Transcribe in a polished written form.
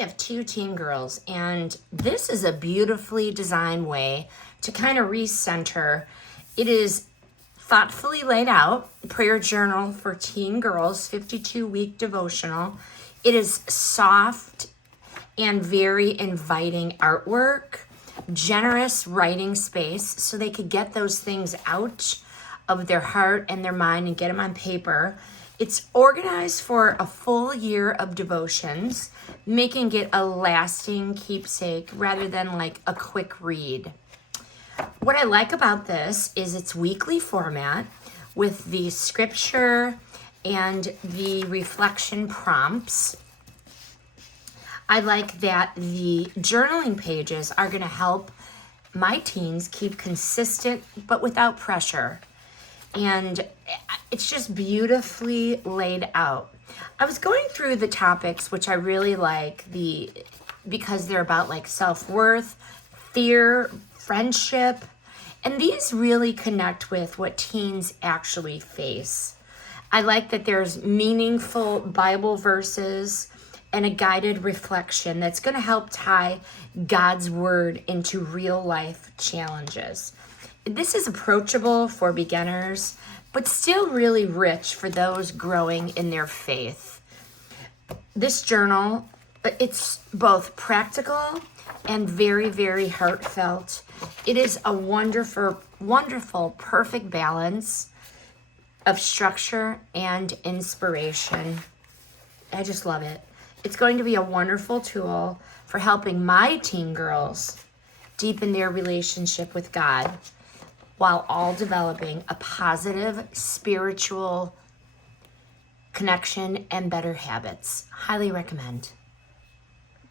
have two teen girls, and this is a beautifully designed way to kind of recenter. It is thoughtfully laid out, prayer journal for teen girls, 52-week devotional. It is soft and very inviting artwork, generous writing space so they could get those things out of their heart and their mind and get them on paper. It's organized for a full year of devotions, making it a lasting keepsake rather than like a quick read. What I like about this is its weekly format with the scripture and the reflection prompts. I like that the journaling pages are going to help my teens keep consistent but without pressure. And it's just beautifully laid out. I was going through the topics, which I really like, because they're about like self-worth, fear, friendship, and these really connect with what teens actually face. I like that there's meaningful Bible verses and a guided reflection that's going to help tie God's word into real life challenges. This is approachable for beginners, but still really rich for those growing in their faith. This journal, it's both practical and very, very heartfelt. It is a wonderful, perfect balance of structure and inspiration. I just love it. It's going to be a wonderful tool for helping my teen girls deepen their relationship with God, while all developing a positive spiritual connection and better habits. Highly recommend.